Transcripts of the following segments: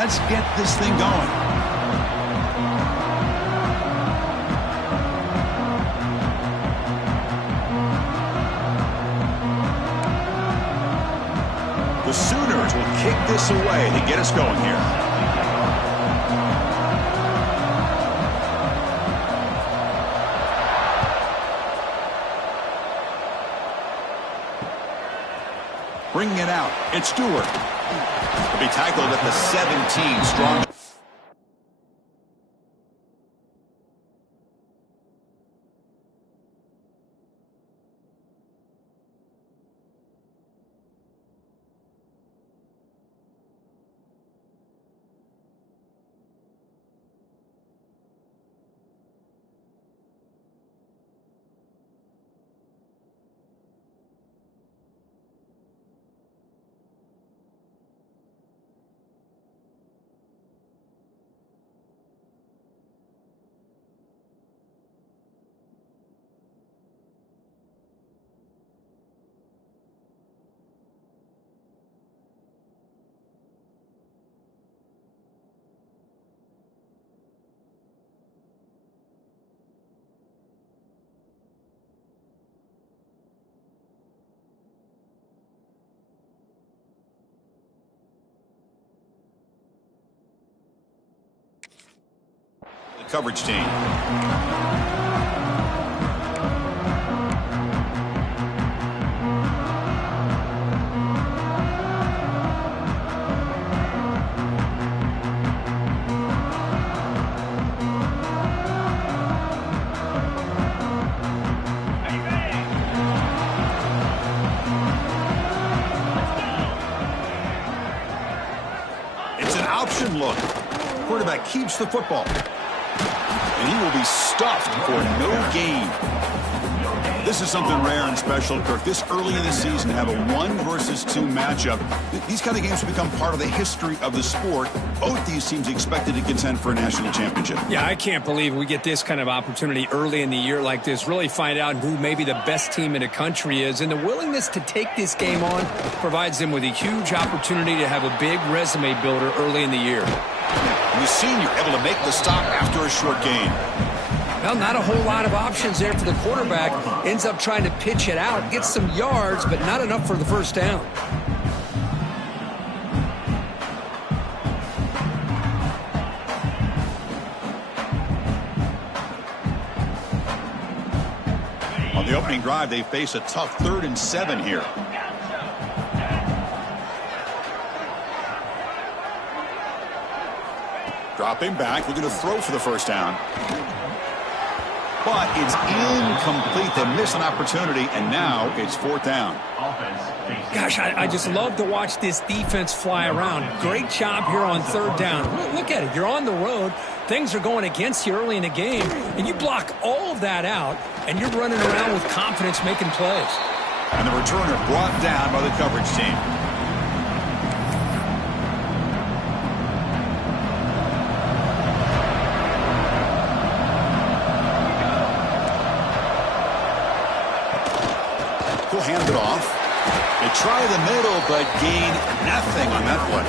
Let's get this thing going. The Sooners will kick this away to get us going here. Bringing it out, it's Stewart. He'll be tackled at the 17, strong. Coverage team. It's an option look. Quarterback keeps the football. And he will be stuffed for no gain. This is something rare and special, Kirk. This early in the season, have a 1 versus 2 matchup. These kind of games have become part of the history of the sport. Both these teams expected to contend for a national championship. Yeah, I can't believe we get this kind of opportunity early in the year like this. Really find out who maybe the best team in the country is. And the willingness to take this game on provides them with a huge opportunity to have a big resume builder early in the year. And the senior able to make the stop after a short gain. Well, not a whole lot of options there for the quarterback. Ends up trying to pitch it out, gets some yards, but not enough for the first down. On the opening drive, they face a tough 3rd and 7 here. Dropping back, looking to throw for the first down. But it's incomplete. They miss an opportunity, and now it's 4th down. Gosh, I just love to watch this defense fly around. Great job here on 3rd down. Look at it. You're on the road. Things are going against you early in the game, and you block all of that out, and you're running around with confidence making plays. And the returner brought down by the coverage team. He'll hand it off. They try the middle, but gain nothing on that one.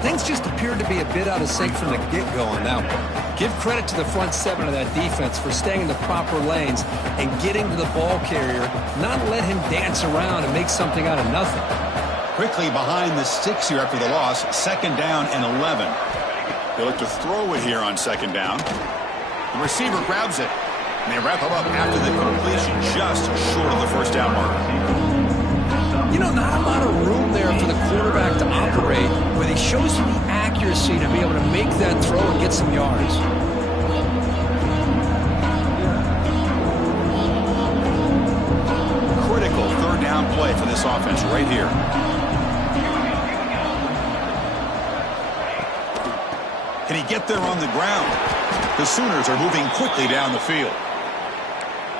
Things just appeared to be a bit out of sync from the get-go on that one. Give credit to the front 7 of that defense for staying in the proper lanes and getting to the ball carrier, not let him dance around and make something out of nothing. Quickly behind the 6 here after the loss, 2nd down and 11. They look to throw it here on 2nd down. The receiver grabs it. And they wrap him up after the completion, just short of the first down mark. You know, not a lot of room there for the quarterback to operate, but he shows you the accuracy to be able to make that throw and get some yards. Critical 3rd down play for this offense right here. Can he get there on the ground? The Sooners are moving quickly down the field.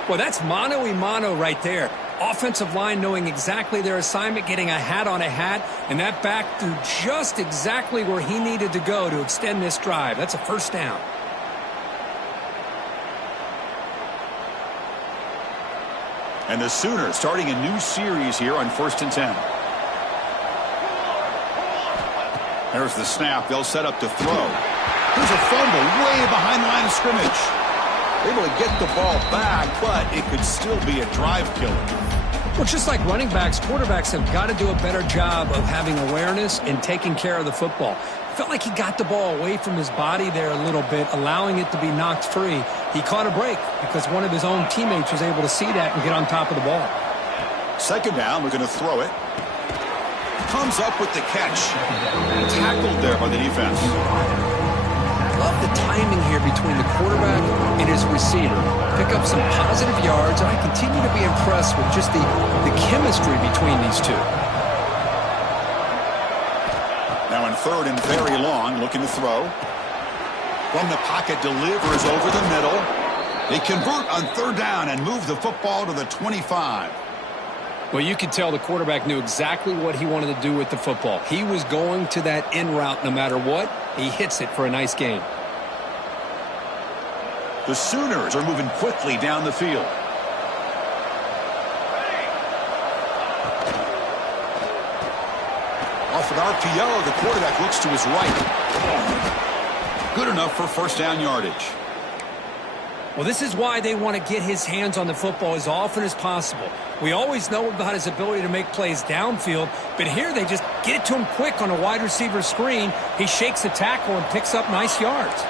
Well, that's mano-a-mano right there. Offensive line knowing exactly their assignment, getting a hat on a hat, and that back threw just exactly where he needed to go to extend this drive. That's a first down. And the Sooners starting a new series here on 1st and 10. There's the snap. They'll set up to throw. There's a fumble way behind the line of scrimmage. Able to get the ball back, but it could still be a drive killer. Well, just like running backs, quarterbacks have got to do a better job of having awareness and taking care of the football. Felt like he got the ball away from his body there a little bit, allowing it to be knocked free. He caught a break because one of his own teammates was able to see that and get on top of the ball. Second down, we're going to throw it. Comes up with the catch. Tackled there by the defense. Love the timing here between the quarterback and his receiver. Pick up some positive yards, and I continue to be impressed with just the chemistry between these two. Now in third and very long, looking to throw. From the pocket, delivers over the middle. They convert on third down and move the football to the 25. Well, you could tell the quarterback knew exactly what he wanted to do with the football. He was going to that in route no matter what. He hits it for a nice gain. The Sooners are moving quickly down the field. Off an RPO, the quarterback looks to his right. Good enough for first down yardage. Well, this is why they want to get his hands on the football as often as possible. We always know about his ability to make plays downfield, but here they just get it to him quick on a wide receiver screen. He shakes the tackle and picks up nice yards.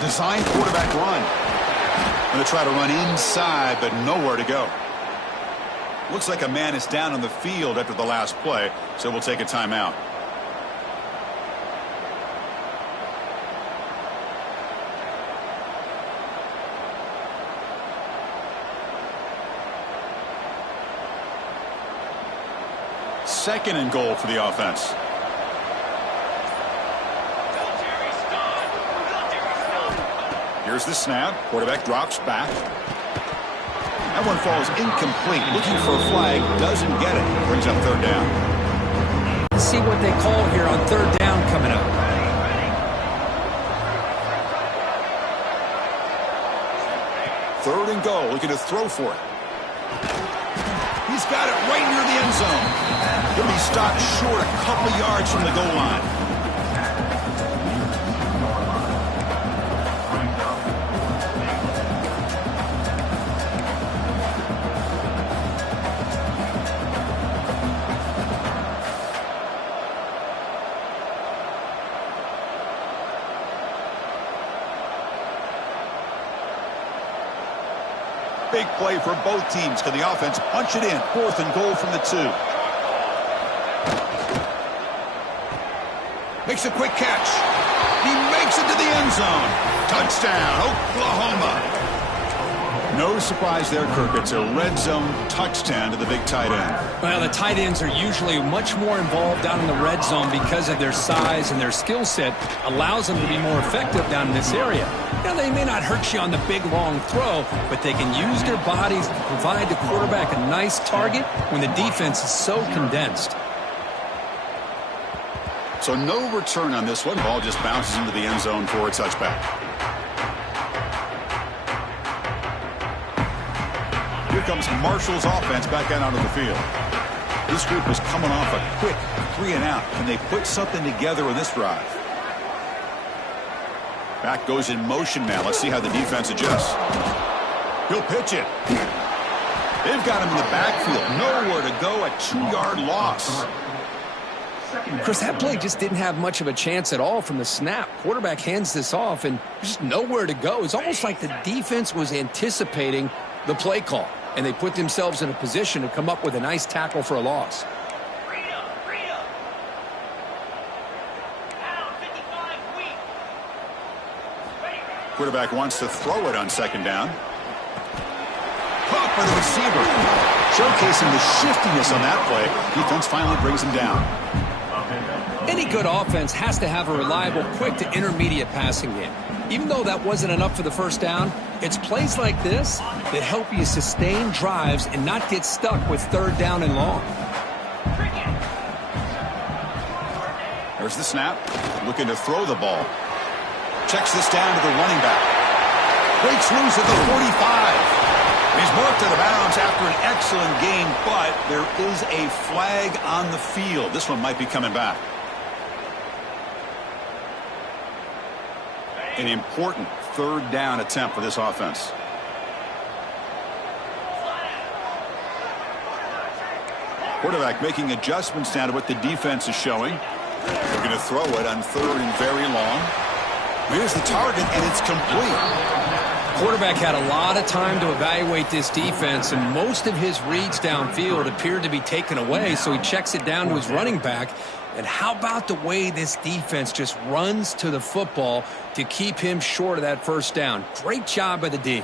Design quarterback run. Going to try to run inside, but nowhere to go. Looks like a man is down on the field after the last play, so we'll take a timeout. Second and goal for the offense. Here's the snap. Quarterback drops back. That one falls incomplete. Looking for a flag. Doesn't get it. Brings up third down. Let's see what they call here on third down coming up. Third and goal. Looking to throw for it. He's got it right near the end zone. He'll be stopped short a couple yards from the goal line. Big play for both teams. Can the offense punch it in? Fourth and goal from the 2. Makes a quick catch. He makes it to the end zone. Touchdown, Oklahoma. No surprise there, Kirk. It's a red zone touchdown to the big tight end. Well, the tight ends are usually much more involved down in the red zone because of their size and their skill set allows them to be more effective down in this area. Now, they may not hurt you on the big, long throw, but they can use their bodies to provide the quarterback a nice target when the defense is so condensed. So no return on this one. Ball just bounces into the end zone for a touchback. Here comes Marshall's offense back out onto the field. This group was coming off a quick 3-and-out. Can they put something together in this drive? Back goes in motion now. Let's see how the defense adjusts. He'll pitch it. They've got him in the backfield. Nowhere to go. A 2-yard loss. Chris, that play just didn't have much of a chance at all from the snap. Quarterback hands this off, and there's just nowhere to go. It's almost like the defense was anticipating the play call, and they put themselves in a position to come up with a nice tackle for a loss. Quarterback wants to throw it on second down. Caught by the receiver. Showcasing the shiftiness on that play. Defense finally brings him down. Any good offense has to have a reliable, quick to intermediate passing game. Even though that wasn't enough for the first down, it's plays like this that help you sustain drives and not get stuck with third down and long. There's the snap. Looking to throw the ball. Checks this down to the running back. Breaks loose at the 45. He's marked out of bounds after an excellent game, but there is a flag on the field. This one might be coming back. An important third down attempt for this offense. Quarterback making adjustments now to what the defense is showing. They're going to throw it on third and very long. Here's the target, and it's complete. Quarterback had a lot of time to evaluate this defense, and most of his reads downfield appeared to be taken away, so he checks it down to his running back. And how about the way this defense just runs to the football to keep him short of that first down? Great job by the D.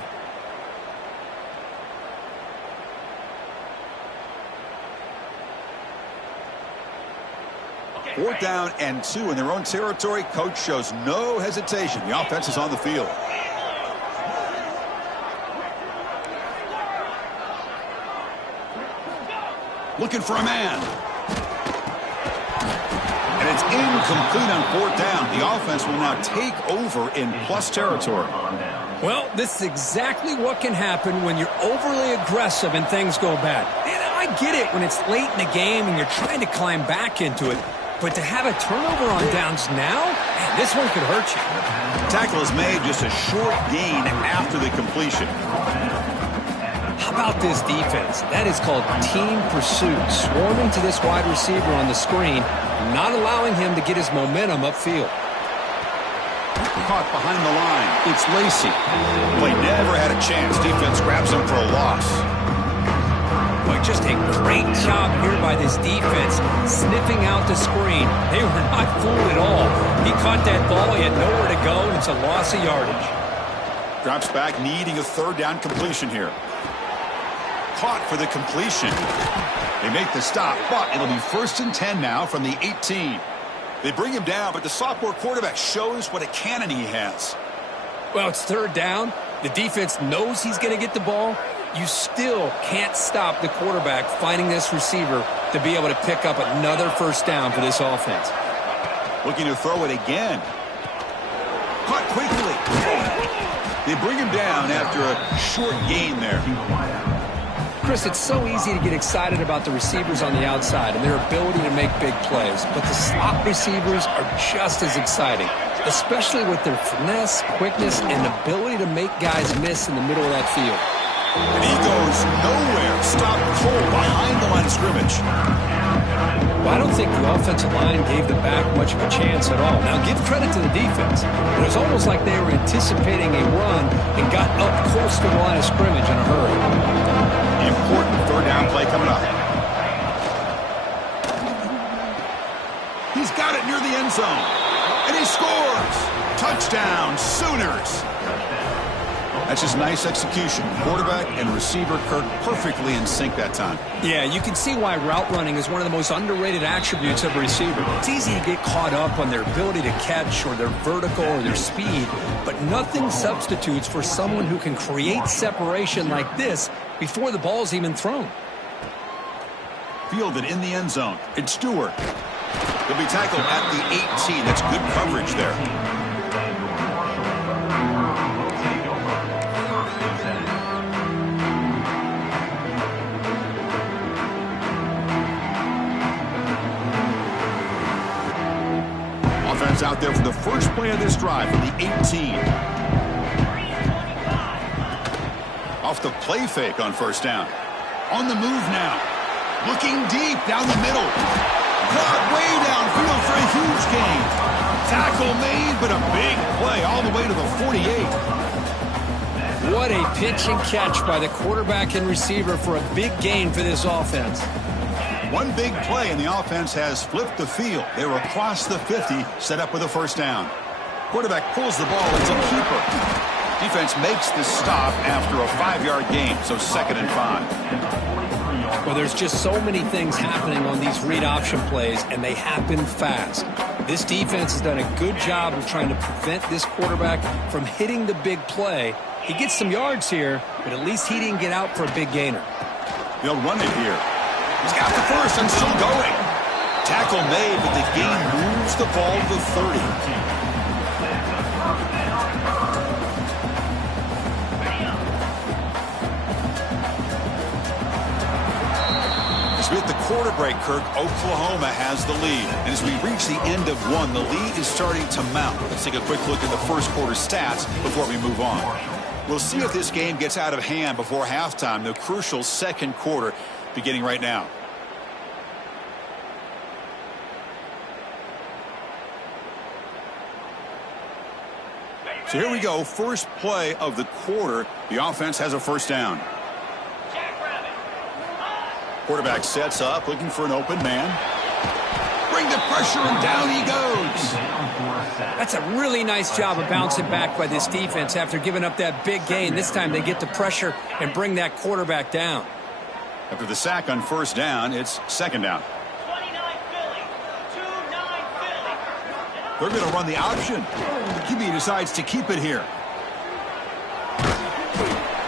Fourth down and 2 in their own territory. Coach shows no hesitation. The offense is on the field. Looking for a man. And it's incomplete on fourth down. The offense will now take over in plus territory. Well, this is exactly what can happen when you're overly aggressive and things go bad. And I get it when it's late in the game and you're trying to climb back into it. But to have a turnover on downs now, man, this one could hurt you. Tackle is made, just a short gain after the completion. How about this defense? That is called team pursuit. Swarming to this wide receiver on the screen, not allowing him to get his momentum upfield. Caught behind the line. It's Lacy. Play never had a chance. Defense grabs him for a loss. Boy, just a great job here by this defense, sniffing out the screen. They were not fooled at all. He caught that ball. He had nowhere to go, and it's a loss of yardage. Drops back, needing a third down completion here. Caught for the completion. They make the stop, but it'll be 1st and 10 now from the 18. They bring him down, but the sophomore quarterback shows what a cannon he has. Well, it's third down. The defense knows he's going to get the ball. You still can't stop the quarterback finding this receiver to be able to pick up another first down for this offense. Looking to throw it again. Caught quickly. They bring him down after a short gain there. Chris, it's so easy to get excited about the receivers on the outside and their ability to make big plays, but the slot receivers are just as exciting, especially with their finesse, quickness, and ability to make guys miss in the middle of that field. And he goes nowhere. Stopped cold behind the line of scrimmage. Well, I don't think the offensive line gave the back much of a chance at all. Now, give credit to the defense. It was almost like they were anticipating a run and got up close to the line of scrimmage in a hurry. Important third down play coming up. He's got it near the end zone. And he scores. Touchdown, Sooners. That's just nice execution. Quarterback and receiver Kirk perfectly in sync that time. Yeah, you can see why route running is one of the most underrated attributes of a receiver. It's easy to get caught up on their ability to catch or their vertical or their speed, but nothing substitutes for someone who can create separation like this before the ball's even thrown. Fielded in the end zone. It's Stewart. He'll be tackled at the 18. That's good coverage there. Offense out there for the first play of this drive from the 18. Off the play fake on first down. On the move now. Looking deep down the middle. Caught way downfield for a huge gain. Tackle made, but a big play all the way to the 48. What a pitch and catch by the quarterback and receiver for a big gain for this offense. One big play, and the offense has flipped the field. They were across the 50, set up with a first down. Quarterback pulls the ball. It's a keeper. Defense makes the stop after a 5-yard gain, so 2nd and 5. Well, there's just so many things happening on these read option plays, and they happen fast. This defense has done a good job of trying to prevent this quarterback from hitting the big play. He gets some yards here, but at least he didn't get out for a big gainer. They'll run it here. He's got the first and still going. Tackle made, but the gain moves the ball to the 30. As we hit the quarter break, Kirk, Oklahoma has the lead. And as we reach the end of one, the lead is starting to mount. Let's take a quick look at the first quarter stats before we move on. We'll see if this game gets out of hand before halftime, the crucial second quarter beginning right now. So here we go, first play of the quarter. The offense has a first down. Quarterback sets up, looking for an open man. Bring the pressure, and down he goes. That's a really nice job of bouncing back by this defense after giving up that big gain. This time they get the pressure and bring that quarterback down. After the sack on first down, it's second down. They're going to run the option. The QB decides to keep it here.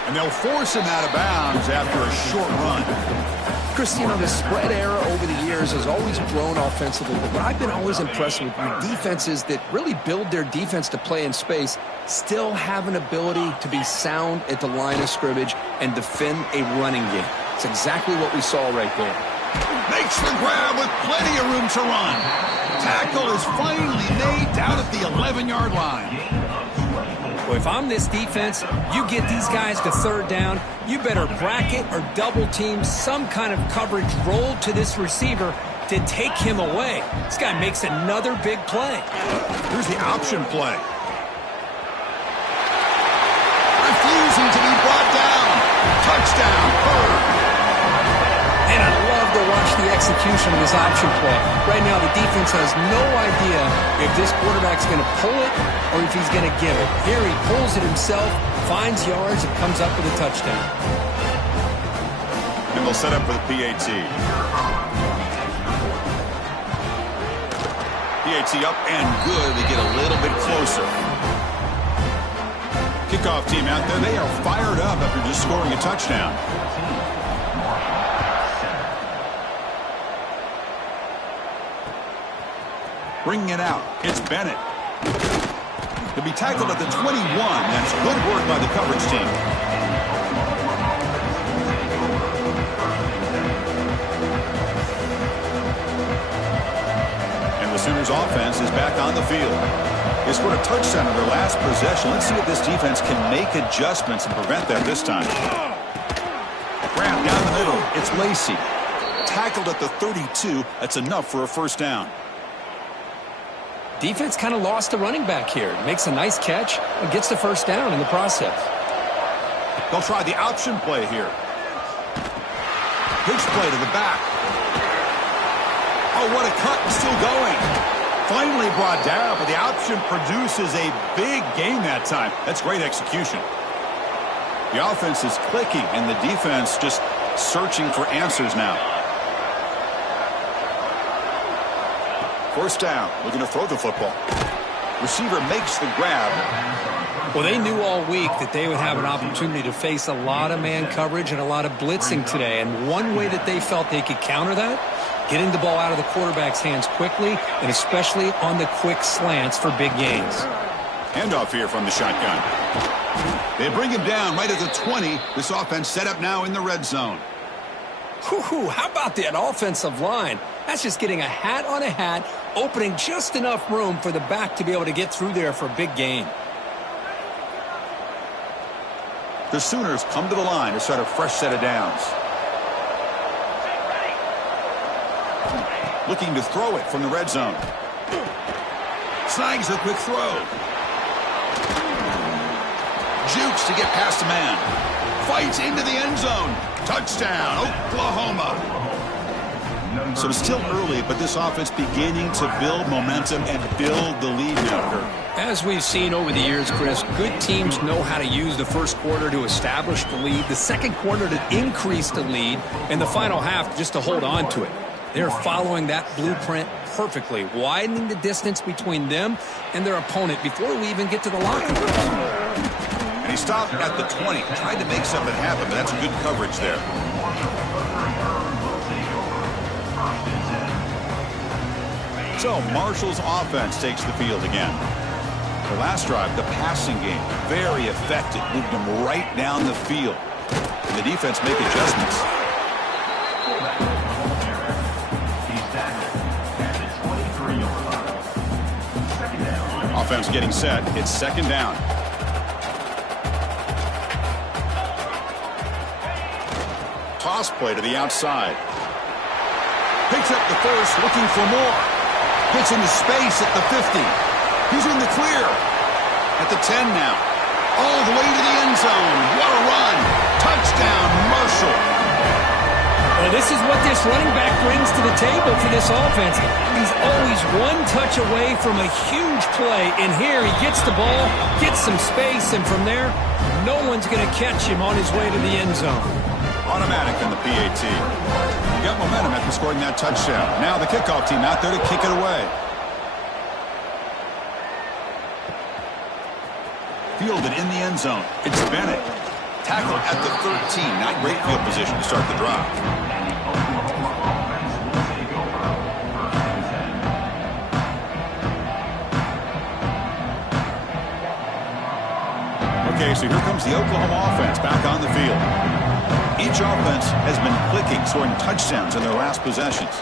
And they'll force him out of bounds after a short run. Chris, you know, the spread era over the years has always grown offensively, but what I've been always impressed with defenses that really build their defense to play in space still have an ability to be sound at the line of scrimmage and defend a running game. It's exactly what we saw right there. Makes the grab with plenty of room to run. Tackle is finally made down at the 11-yard line. Well, if I'm this defense, you get these guys to third down, you better bracket or double team some kind of coverage roll to this receiver to take him away. This guy makes another big play. Here's the option play. Refusing to be brought down. Touchdown, Bird. And I love to watch the execution of this option play. Right now, the defense has no idea if this quarterback's going to pull it or if he's going to give it. Here he pulls it himself, finds yards, and comes up with a touchdown. And they'll set up for the PAT. PAT up and good. They get a little bit closer. Kickoff team out there. They are fired up after just scoring a touchdown. Bringing it out. It's Bennett. To be tackled at the 21. That's good work by the coverage team. And the Sooners offense is back on the field. They scored a touchdown in their last possession. Let's see if this defense can make adjustments and prevent that this time. Grab down the middle. It's Lacey. Tackled at the 32. That's enough for a first down. Defense kind of lost a running back here. Makes a nice catch and gets the first down in the process. They'll try the option play here. Pitch play to the back. Oh, what a cut. Still going. Finally brought down, but the option produces a big gain that time. That's great execution. The offense is clicking, and the defense just searching for answers now. First down, looking to throw the football. Receiver makes the grab. Well, they knew all week that they would have an opportunity to face a lot of man coverage and a lot of blitzing today. And one way that they felt they could counter that, getting the ball out of the quarterback's hands quickly, and especially on the quick slants for big gains. Handoff here from the shotgun. They bring him down right at the 20. This offense set up now in the red zone. Whew, how about that offensive line? That's just getting a hat on a hat, opening just enough room for the back to be able to get through there for a big gain. The Sooners come to the line to start a fresh set of downs. Looking to throw it from the red zone. Snags a quick throw. Jukes to get past a man. Fights into the end zone. Touchdown, Oklahoma. So it's still early, but this offense beginning to build momentum and build the lead now, Kirk. As we've seen over the years, Chris, good teams know how to use the first quarter to establish the lead, the second quarter to increase the lead, and the final half just to hold on to it. They're following that blueprint perfectly, widening the distance between them and their opponent before we even get to the locker room. And he stopped at the 20, tried to make something happen, but that's good coverage there. So Marshall's offense takes the field again. The last drive, the passing game, very effective, moved them right down the field. And the defense make adjustments. offense getting set. It's second down. Toss play to the outside. Picks up the first, looking for more. Gets into space at the 50. He's in the clear. At the 10 now. All the way to the end zone. What a run. Touchdown, Marshall. Well, this is what this running back brings to the table for this offense. He's always one touch away from a huge play. And here he gets the ball, gets some space, and from there, no one's going to catch him on his way to the end zone. Automatic in the PAT. You got momentum after scoring that touchdown. Now the kickoff team out there to kick it away. Fielded in the end zone. It's Bennett. Tackled at the 13. Not great field position to start the drive. Okay, so here comes the Oklahoma offense back on the field. Each offense has been clicking, scoring touchdowns in their last possessions.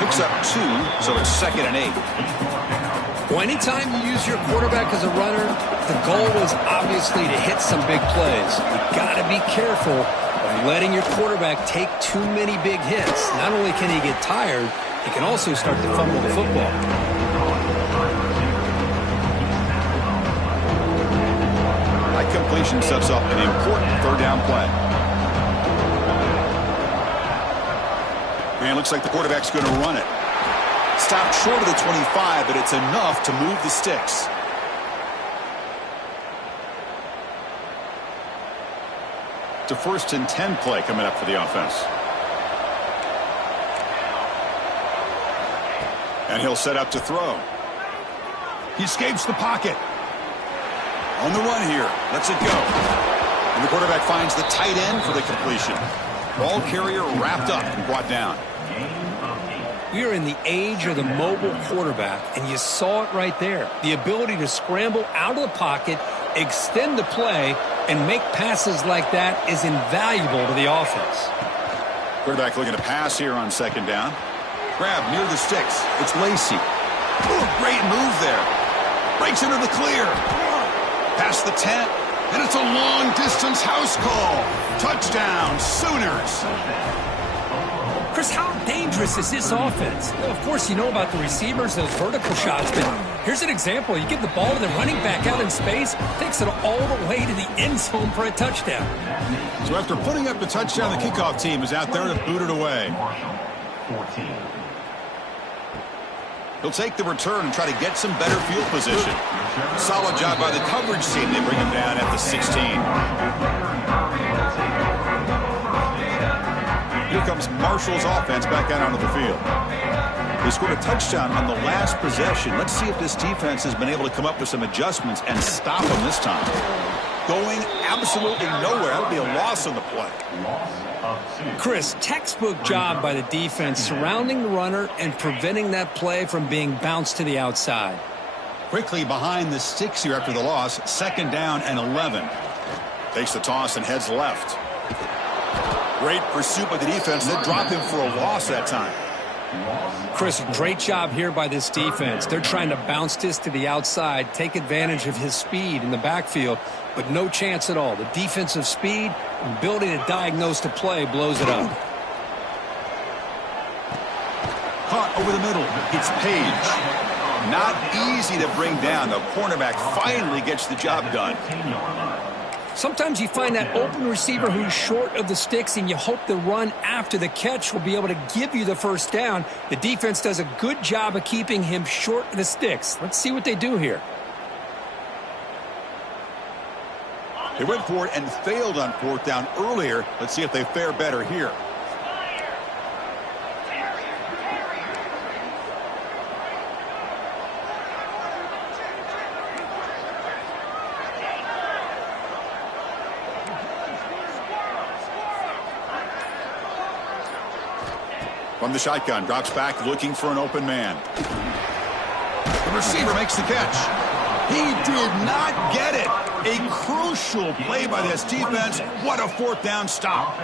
Picks up 2, so it's 2nd and 8. Well, anytime you use your quarterback as a runner, the goal is obviously to hit some big plays. You've got to be careful of letting your quarterback take too many big hits. Not only can he get tired, he can also start to fumble the football. That completion sets up an important third down play. And it looks like the quarterback's going to run it. Stopped short of the 25, but it's enough to move the sticks. It's a 1st and 10 play coming up for the offense. And he'll set up to throw. He escapes the pocket. On the run here. Lets it go. And the quarterback finds the tight end for the completion. Ball carrier wrapped up and brought down. We are in the age of the mobile quarterback, and you saw it right there. The ability to scramble out of the pocket, extend the play, and make passes like that is invaluable to the offense. Quarterback looking to pass here on 2nd down. Grab near the sticks. It's Lacey. Ooh, great move there. Breaks into the clear. Past the 10. And it's a long-distance house call. Touchdown, Sooners. Chris, how dangerous is this offense? Well, of course, you know about the receivers, those vertical shots, but here's an example. You give the ball to the running back out in space, takes it all the way to the end zone for a touchdown. So after putting up the touchdown, the kickoff team is out there to boot it away. He'll take the return and try to get some better field position. Solid job by the coverage team. They bring him down at the 16. Here comes Marshall's offense back out onto the field. They scored a touchdown on the last possession. Let's see if this defense has been able to come up with some adjustments and stop them this time. Going absolutely nowhere. That would be a loss on the play. Chris, textbook job by the defense surrounding the runner and preventing that play from being bounced to the outside. Quickly behind the sticks here after the loss. 2nd down and 11. Takes the toss and heads left. Great pursuit by the defense. They dropped him for a loss that time. Chris, great job here by this defense. They're trying to bounce this to the outside, take advantage of his speed in the backfield, but no chance at all. The defensive speed and ability to diagnose the play blows it up. Caught over the middle. It's Page. Not easy to bring down. The cornerback finally gets the job done. Sometimes you find that open receiver who's short of the sticks, and you hope the run after the catch will be able to give you the first down. The defense does a good job of keeping him short of the sticks. Let's see what they do here. They went for it and failed on 4th down earlier. Let's see if they fare better here. From the shotgun, drops back, looking for an open man. The receiver makes the catch. He did not get it. A crucial play by this defense. What a 4th down stop.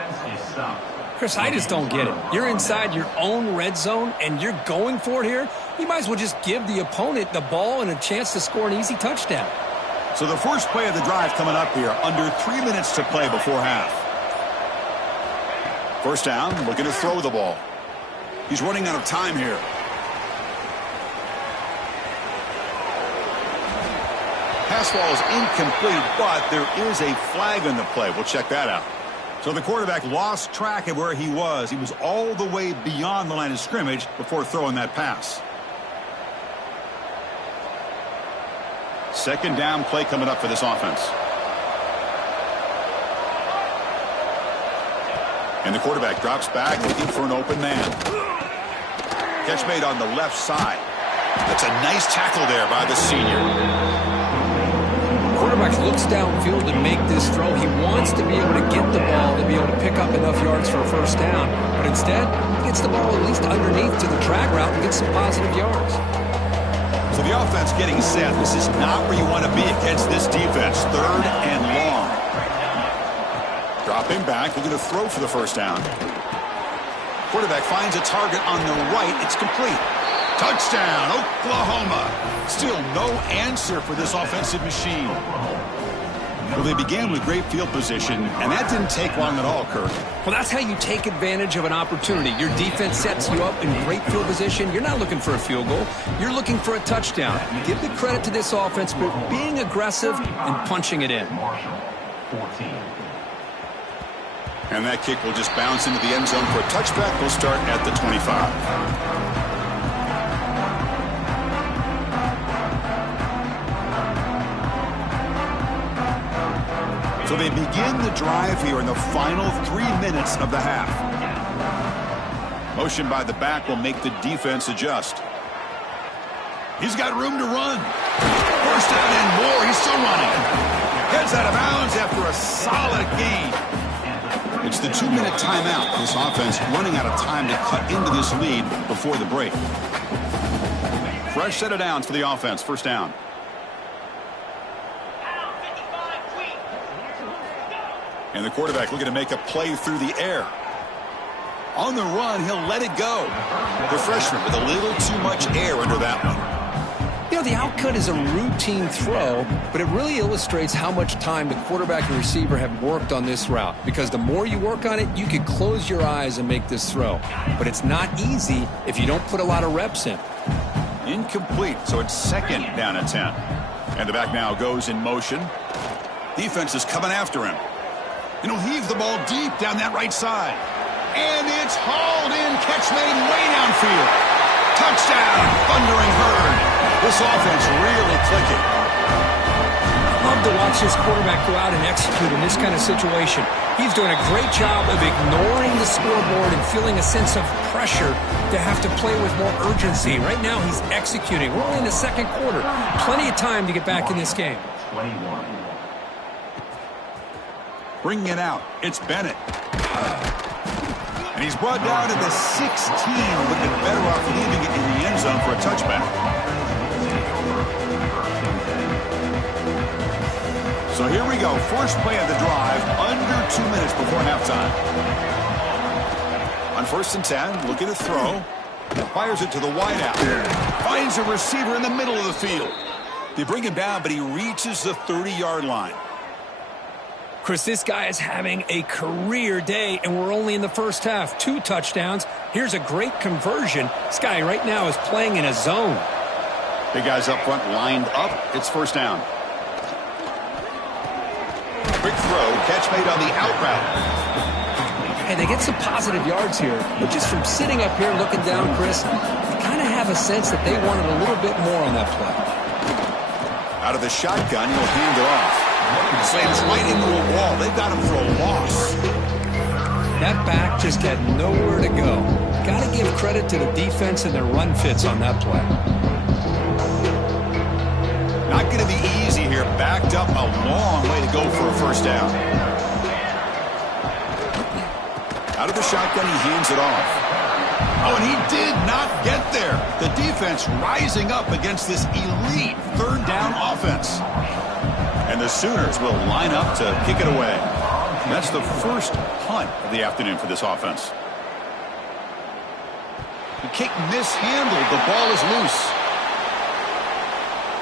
Chris, I just don't get it. You're inside your own red zone, and you're going for it here? You might as well just give the opponent the ball and a chance to score an easy touchdown. So the first play of the drive coming up here, under 3 minutes to play before half. First down, looking to throw the ball. He's running out of time here. Pass ball is incomplete, but there is a flag on the play. We'll check that out. So the quarterback lost track of where he was. He was all the way beyond the line of scrimmage before throwing that pass. Second down play coming up for this offense. And the quarterback drops back looking for an open man. Catch made on the left side. That's a nice tackle there by the senior. Quarterback looks downfield to make this throw. He wants to be able to get the ball to be able to pick up enough yards for a first down. But instead, he gets the ball at least underneath to the drag route and gets some positive yards. So the offense getting set. This is not where you want to be against this defense. Third and long. Dropping back, looking to throw for the first down. Quarterback finds a target on the right. It's complete. Touchdown, Oklahoma. Still no answer for this offensive machine. Well, they began with great field position, and that didn't take long at all, Kirk. Well, that's how you take advantage of an opportunity. Your defense sets you up in great field position. You're not looking for a field goal. You're looking for a touchdown. You give the credit to this offense for being aggressive and punching it in. And that kick will just bounce into the end zone for a touchback. We'll start at the 25. So they begin the drive here in the final 3 minutes of the half. Motion by the back will make the defense adjust. He's got room to run. First down and more. He's still running. Heads out of bounds after a solid gain. It's the 2-minute timeout. This offense running out of time to cut into this lead before the break. Fresh set of downs for the offense. First down. And the quarterback looking to make a play through the air. On the run, he'll let it go. The freshman with a little too much air under that one. You know, the outcut is a routine throw, but it really illustrates how much time the quarterback and receiver have worked on this route. Because the more you work on it, you can close your eyes and make this throw. But it's not easy if you don't put a lot of reps in. Incomplete, so it's second down at 10. And the back now goes in motion. Defense is coming after him. And he'll heave the ball deep down that right side. And it's hauled in. Catch made way downfield. Touchdown, Thundering Herd. This offense really clicking. Love to watch this quarterback go out and execute in this kind of situation. He's doing a great job of ignoring the scoreboard and feeling a sense of pressure to have to play with more urgency. Right now, he's executing. We're only in the second quarter. Plenty of time to get back in this game. Bringing it out, it's Bennett. And he's brought down to the 16, looking better off leaving it in the end zone for a touchback. So here we go, first play of the drive, under 2 minutes before halftime. On first and 10, looking to throw. Fires it to the wideout. Finds a receiver in the middle of the field. They bring him down, but he reaches the 30-yard line. Chris, this guy is having a career day, and we're only in the first half. 2 touchdowns. Here's a great conversion. This guy right now is playing in a zone. Big guys up front lined up. It's first down. Quick throw. Catch made on the out route. Hey, they get some positive yards here, but just from sitting up here looking down, Chris, you kind of have a sense that they wanted a little bit more on that play. Out of the shotgun, he'll hand it off. Slams right into a wall. They've got him for a loss. That back just had nowhere to go. Got to give credit to the defense and their run fits on that play. Not going to be easy here. Backed up a long way to go for a first down. Out of the shotgun, he hands it off. Oh, and he did not get there. The defense rising up against this elite third down offense. And the Sooners will line up to kick it away. That's the first punt of the afternoon for this offense. The kick mishandled. The ball is loose.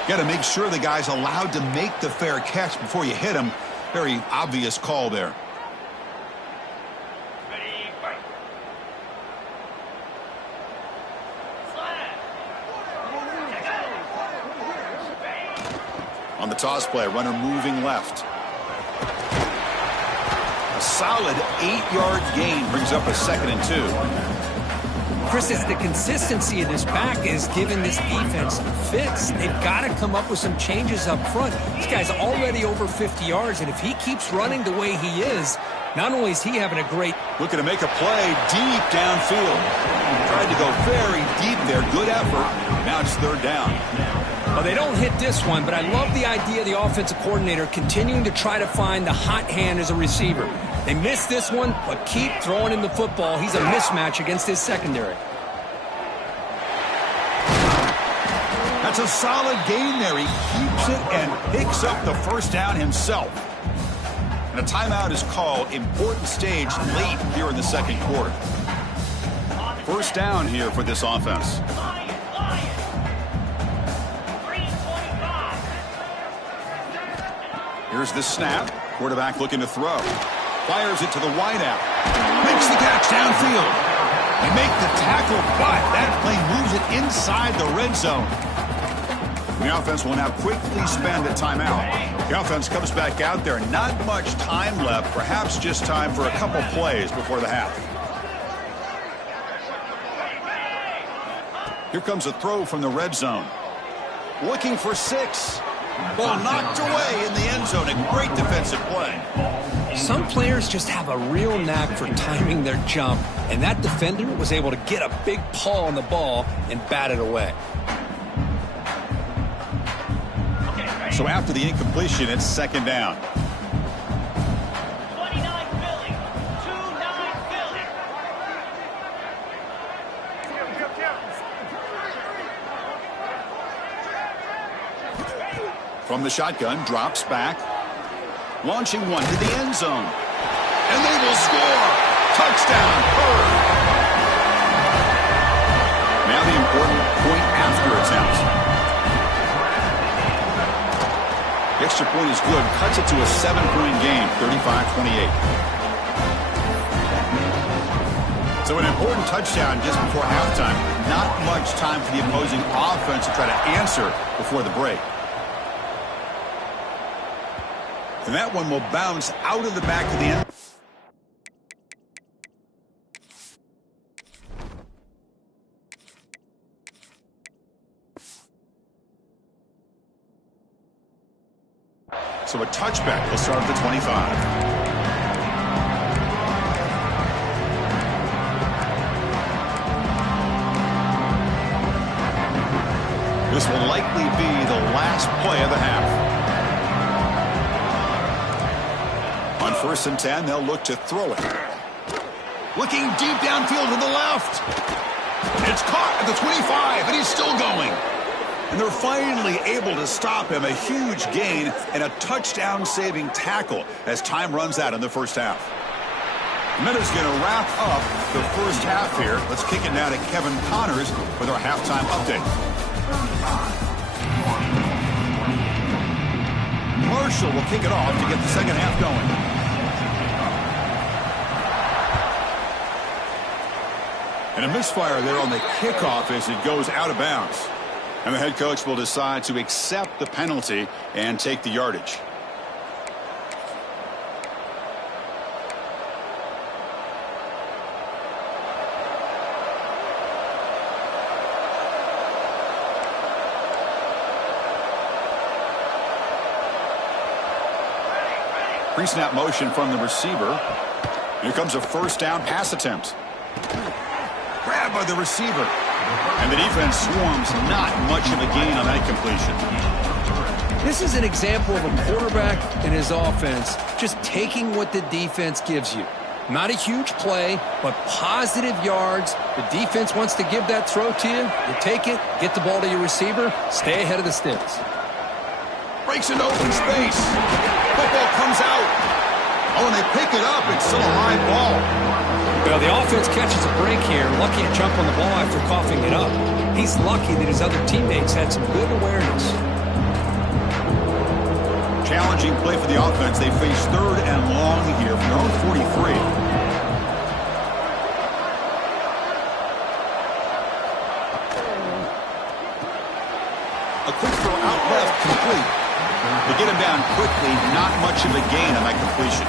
Got to make sure the guy's allowed to make the fair catch before you hit him. Very obvious call there. On the toss play, runner moving left. A solid 8-yard gain brings up a 2nd and 2. Chris, it's the consistency of this back is giving this defense fits. They've got to come up with some changes up front. This guy's already over 50 yards, and if he keeps running the way he is, not only is he having a great... Looking to make a play deep downfield. Tried to go very deep there. Good effort. Now it's 3rd down. Well, they don't hit this one, but I love the idea of the offensive coordinator continuing to try to find the hot hand as a receiver. They missed this one, but keep throwing him the football. He's a mismatch against his secondary. That's a solid gain there. He keeps it and picks up the 1st down himself. And a timeout is called. Important stage late here in the 2nd quarter. 1st down here for this offense. Here's the snap. Quarterback looking to throw. Fires it to the wideout. Makes the catch downfield. They make the tackle, but that play moves it inside the red zone. The offense will now quickly spend a timeout. The offense comes back out there. Not much time left. Perhaps just time for a couple plays before the half. Here comes a throw from the red zone. Looking for 6. Ball knocked away in the end zone. A great defensive play. Some players just have a real knack for timing their jump, and that defender was able to get a big paw on the ball and bat it away. So after the incompletion, it's 2nd down. 29 Philly. 2-9 Philly. From the shotgun, drops back. Launching one to the end zone. And they will score. Touchdown, Bird. Now the important point after attempt. The extra point is good. Cuts it to a 7-point game, 35-28. So an important touchdown just before halftime. Not much time for the opposing offense to try to answer before the break. And that one will bounce out of the back of the end. So a touchback will start at the 25. This will likely be the last play of the half. On 1st and 10, they'll look to throw it. Looking deep downfield to the left. It's caught at the 25, and he's still going. And they're finally able to stop him. A huge gain and a touchdown-saving tackle as time runs out in the 1st half. And that is going to wrap up the 1st half here. Let's kick it now to Kevin Connors with our halftime update. Marshall will kick it off to get the 2nd half going. And a misfire there on the kickoff as it goes out of bounds. And the head coach will decide to accept the penalty and take the yardage. Pre-snap motion from the receiver. Here comes a 1st down pass attempt. Grabbed by the receiver. And the defense swarms. Not much of a gain on that completion. This is an example of a quarterback and his offense just taking what the defense gives you. Not a huge play, but positive yards. The defense wants to give that throw to you. You take it, get the ball to your receiver, stay ahead of the sticks. Breaks into open space. Football comes out. Oh, and they pick it up. It's still a high ball. Well, the offense catches a break here. Lucky to jump on the ball after coughing it up. He's lucky that his other teammates had some good awareness. Challenging play for the offense. They face third and long here from their own 43. A quick throw out left, complete. They get him down quickly, not much of a gain on that completion.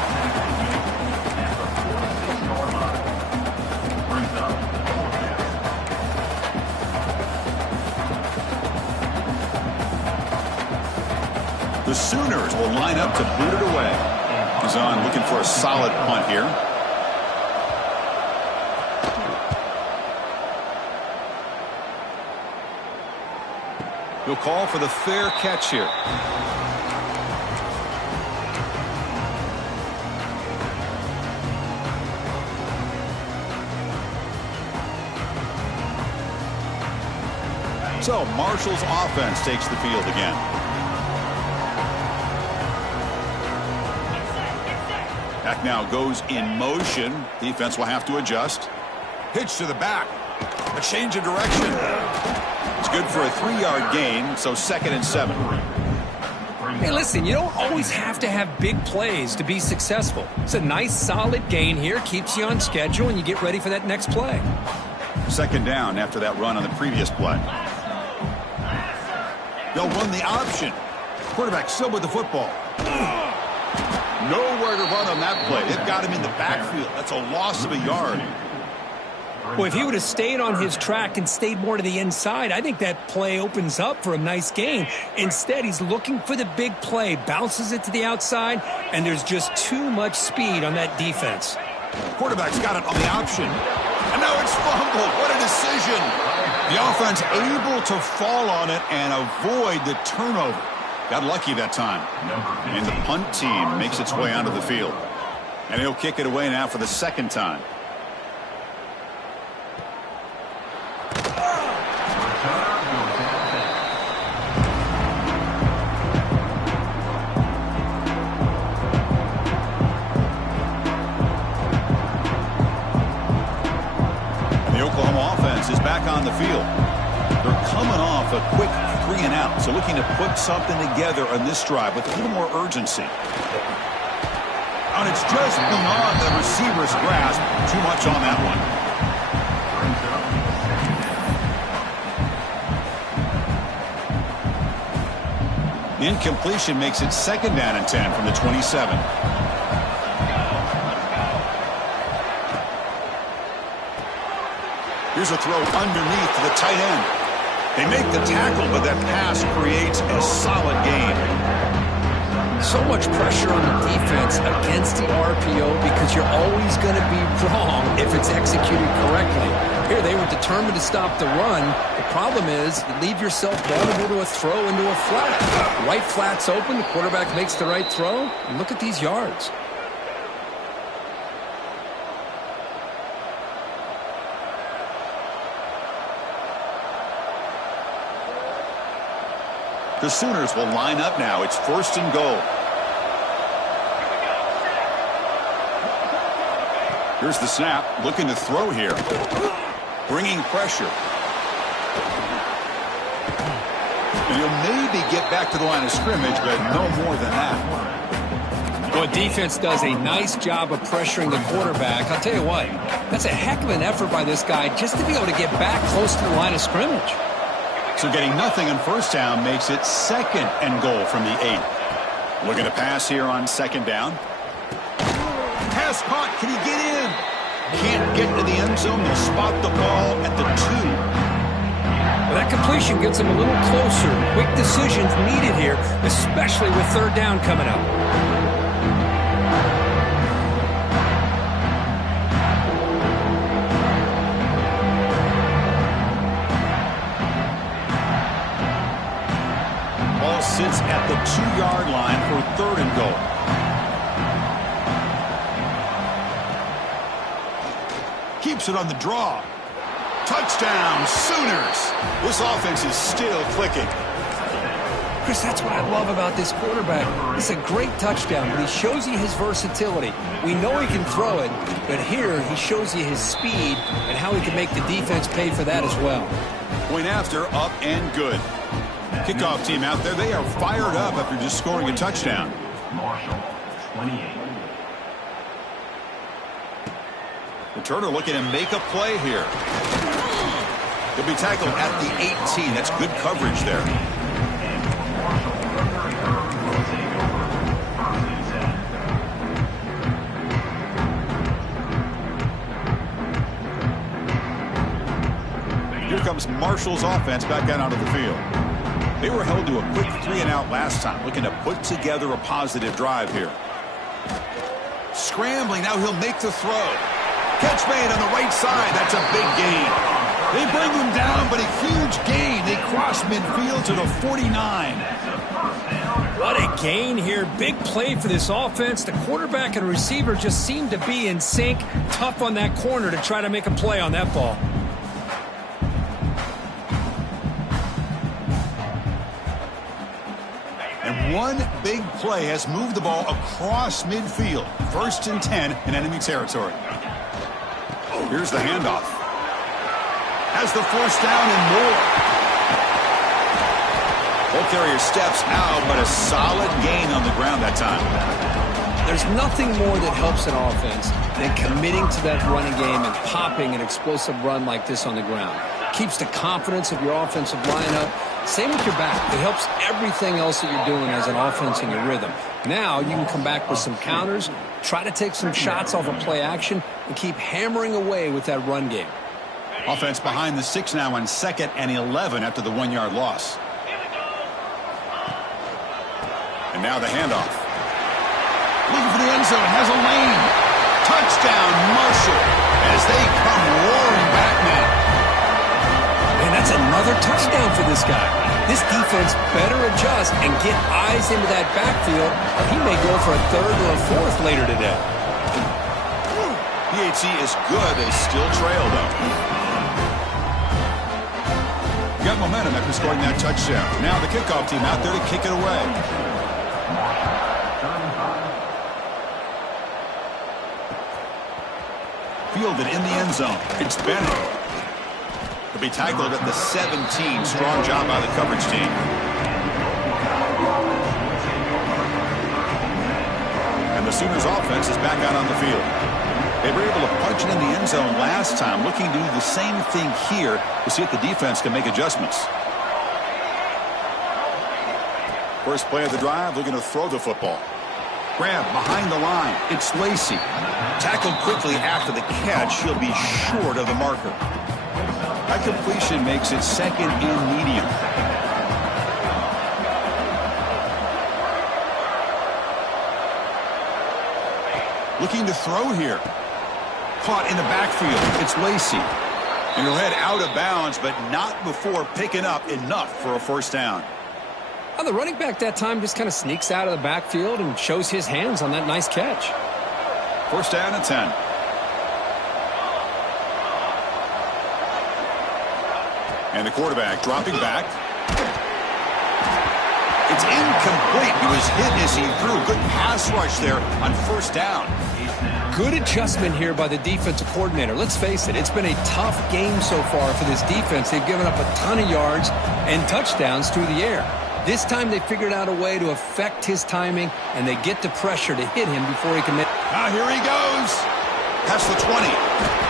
The Sooners will line up to boot it away. He's on looking for a solid punt here. He'll call for the fair catch here. So Marshall's offense takes the field again. Back now goes in motion. Defense will have to adjust. Pitch to the back. A change of direction. It's good for a 3-yard gain, so 2nd and 7. Hey, listen, you don't always have to have big plays to be successful. It's a nice, solid gain here. Keeps you on schedule, and you get ready for that next play. 2nd down after that run on the previous play. They'll run the option. Quarterback still with the football. Nowhere to run on that play. They've got him in the backfield. That's a loss of a yard. Well, if he would have stayed on his track and stayed more to the inside, I think that play opens up for a nice gain. Instead, he's looking for the big play, bounces it to the outside, and there's just too much speed on that defense. Quarterback's got it on the option. And now it's fumbled. What a decision. The offense able to fall on it and avoid the turnover. Got lucky that time. And the punt team makes its way onto the field. And he'll kick it away now for the 2nd time. And the Oklahoma offense is back on the field. They're coming off a quick 3 and out, so looking to put something together on this drive with a little more urgency. And it's just beyond the receiver's grasp. Too much on that one. Incompletion makes it 2nd down and 10 from the 27. Here's a throw underneath to the tight end. They make the tackle, but that pass creates a solid gain. So much pressure on the defense against the RPO because you're always going to be wrong if it's executed correctly. Here, they were determined to stop the run. The problem is you leave yourself vulnerable to a throw into a flat. Right flat's open, the quarterback makes the right throw, and look at these yards. The Sooners will line up now. It's 1st and goal. Here's the snap. Looking to throw here. Bringing pressure. And he'll maybe get back to the line of scrimmage, but no more than that. Well, defense does a nice job of pressuring the quarterback. I'll tell you what, that's a heck of an effort by this guy just to be able to get back close to the line of scrimmage. So getting nothing on 1st down makes it 2nd and goal from the 8. Looking to pass here on 2nd down. Pass caught. Can he get in? Can't get to the end zone. They'll spot the ball at the 2. Well, that completion gets him a little closer. Quick decisions needed here, especially with 3rd down coming up. Ball sits at the 2-yard line for 3rd and goal. Keeps it on the draw. Touchdown, Sooners. This offense is still clicking. Chris, that's what I love about this quarterback. It's a great touchdown, but he shows you his versatility. We know he can throw it, but here he shows you his speed and how he can make the defense pay for that as well. Point after, up and good. Kickoff team out there, they are fired up after just scoring a touchdown. Marshall, 28. Returner looking to make a play here. He'll be tackled at the 18. That's good coverage there. Here comes Marshall's offense back out onto the field. They were held to a quick 3-and-out last time, looking to put together a positive drive here. Scrambling, now he'll make the throw. Catch made on the right side. That's a big gain. They bring him down, but a huge gain. They cross midfield to the 49. What a gain here. Big play for this offense. The quarterback and receiver just seem to be in sync. Tough on that corner to try to make a play on that ball. And one big play has moved the ball across midfield. 1st and 10 in enemy territory. Here's the handoff. Has the 1st down and more. Ball carrier steps out, but a solid gain on the ground that time. There's nothing more that helps an offense than committing to that running game and popping an explosive run like this on the ground. Keeps the confidence of your offensive lineup. Same with your back. It helps everything else that you're doing as an offense in your rhythm. Now you can come back with some counters, try to take some shots off of play action, and keep hammering away with that run game. Offense behind the 6 now on 2nd and 11 after the 1-yard loss. And now the handoff. Looking for the end zone, has a lane. Touchdown, Marshall, as they come roaring back now. Man, that's another touchdown for this guy. This defense better adjust and get eyes into that backfield, or he may go for a 3rd or a 4th later today. PHC is good. They still trail, though. Got momentum after scoring that touchdown. Now the kickoff team out there to kick it away. Fielded in the end zone. It's Bennett. He'll be tackled at the 17. Strong job by the coverage team. And the Sooners offense is back out on the field. They were able to punch it in the end zone last time, looking to do the same thing here to see if the defense can make adjustments. First play of the drive, looking to throw the football. Grab behind the line. It's Lacey. Tackled quickly after the catch. He'll be short of the marker. That completion makes it 2nd and medium. Looking to throw here. Caught in the backfield. It's Lacey. And he'll head out of bounds, but not before picking up enough for a 1st down. Well, the running back that time just kind of sneaks out of the backfield and shows his hands on that nice catch. 1st down and 10. And the quarterback dropping back. It's incomplete. He was hit as he threw. Good pass rush there on 1st down. Good adjustment here by the defensive coordinator. Let's face it, it's been a tough game so far for this defense. They've given up a ton of yards and touchdowns through the air. This time they figured out a way to affect his timing, and they get the pressure to hit him before he can make. Now here he goes. Past the 20.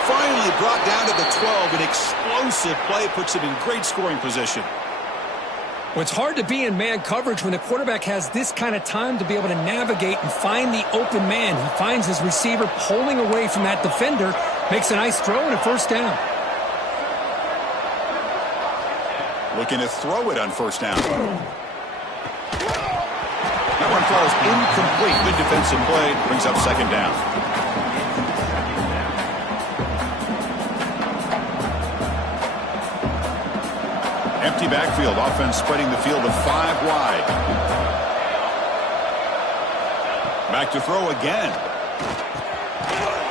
Finally brought down to the 12. An explosive play puts him in great scoring position. Well, it's hard to be in man coverage when the quarterback has this kind of time to be able to navigate and find the open man. He finds his receiver pulling away from that defender, makes a nice throw and a 1st down. Looking to throw it on 1st down. That one falls incomplete. Good defensive play. Brings up 2nd down. Empty backfield. Offense spreading the field to 5 wide. Back to throw again.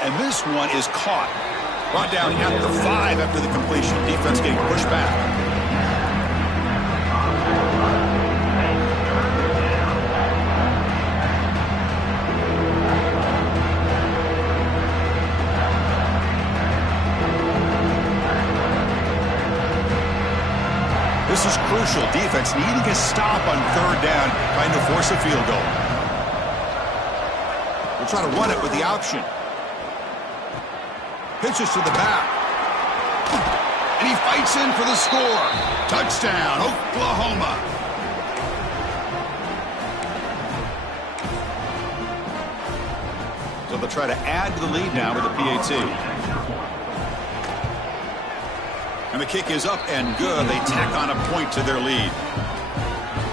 And this one is caught. Brought down at the 5 after the completion. Defense getting pushed back. This is crucial. Defense needing a stop on third down, trying to force a field goal. We'll try to run it with the option. Pitches to the back. And he fights in for the score. Touchdown, Oklahoma. So they'll try to add to the lead now with the PAT. And the kick is up and good. They tack on a point to their lead.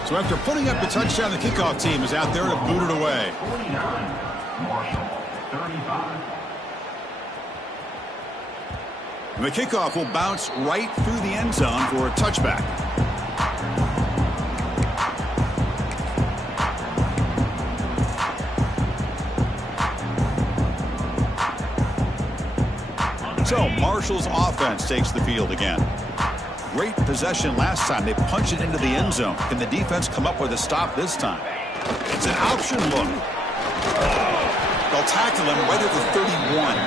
So after putting up the touchdown, the kickoff team is out there to boot it away. 49. Marshall, 35. And the kickoff will bounce right through the end zone for a touchback. So Marshall's offense takes the field again. Great possession last time. They punched it into the end zone. Can the defense come up with a stop this time? It's an option look. They'll tackle him right at the 31.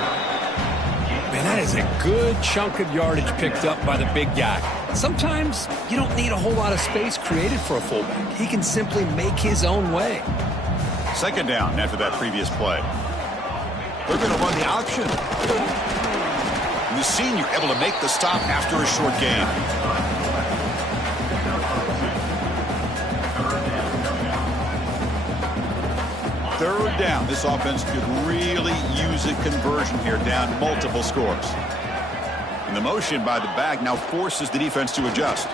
Man, that is a good chunk of yardage picked up by the big guy. Sometimes you don't need a whole lot of space created for a fullback. He can simply make his own way. Second down after that previous play. They're going to run the option. The senior able to make the stop after a short game. Third down. This offense could really use a conversion here, down multiple scores. And the motion by the back now forces the defense to adjust.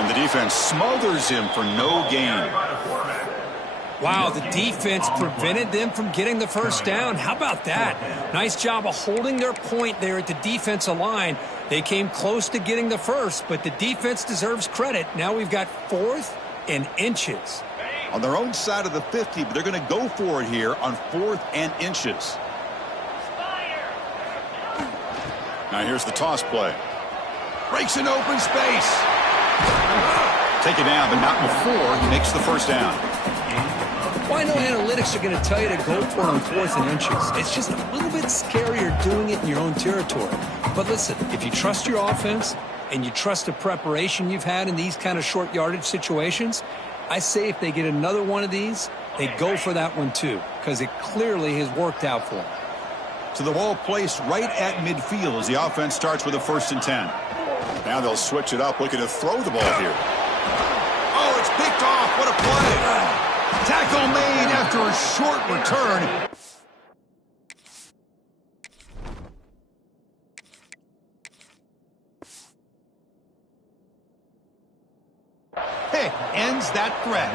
And the defense smothers him for no gain. Wow, the defense prevented them from getting the first down. How about that? Nice job of holding their point there at the defensive line. They came close to getting the first, but the defense deserves credit. Now we've got 4th and inches. On their own side of the 50, but they're going to go for it here on 4th and inches. Now here's the toss play. Breaks an open space. Take it down, but not before he makes the first down. Well, I know analytics are going to tell you to go for it on 4th and inches. It's just a little bit scarier doing it in your own territory. But listen, if you trust your offense and you trust the preparation you've had in these kind of short yardage situations, I say if they get another one of these, they go for that one too, because it clearly has worked out for them. So the ball placed right at midfield as the offense starts with a 1st and 10. Now they'll switch it up, looking to throw the ball here. Oh, it's picked off. What a play. Tackle made after a short return. Pick ends that threat.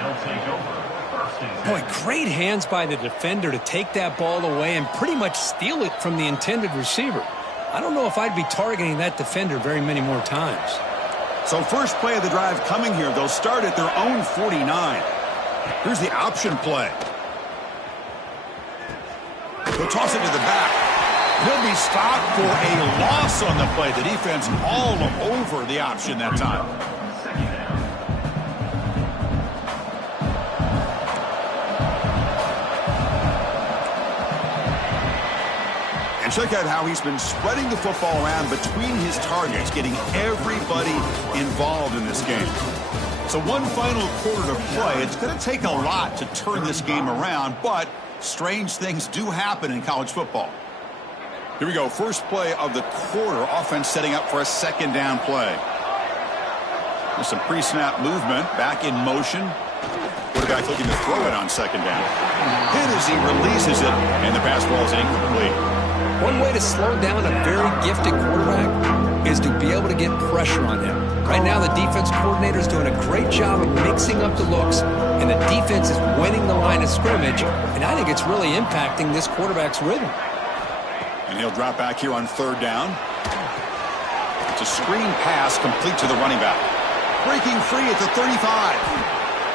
Boy, great hands by the defender to take that ball away and pretty much steal it from the intended receiver. I don't know if I'd be targeting that defender very many more times. So first play of the drive coming here. They'll start at their own 49. Here's the option play. They'll toss it to the back. He'll be stopped for a loss on the play. The defense all over the option that time. And check out how he's been spreading the football around between his targets, getting everybody involved in this game. So one final quarter to play. It's going to take a lot to turn this game around, but strange things do happen in college football. Here we go. First play of the quarter. Offense setting up for a 2nd down play. There's some pre-snap movement. Back in motion. Quarterback looking to throw it on 2nd down. Hit as he releases it, and the pass ball is incomplete. One way to slow down a very gifted quarterback is to be able to get pressure on him. Right now, the defense coordinator is doing a great job of mixing up the looks, and the defense is winning the line of scrimmage, and I think it's really impacting this quarterback's rhythm. And he'll drop back here on 3rd down. It's a screen pass complete to the running back. Breaking free at the 35.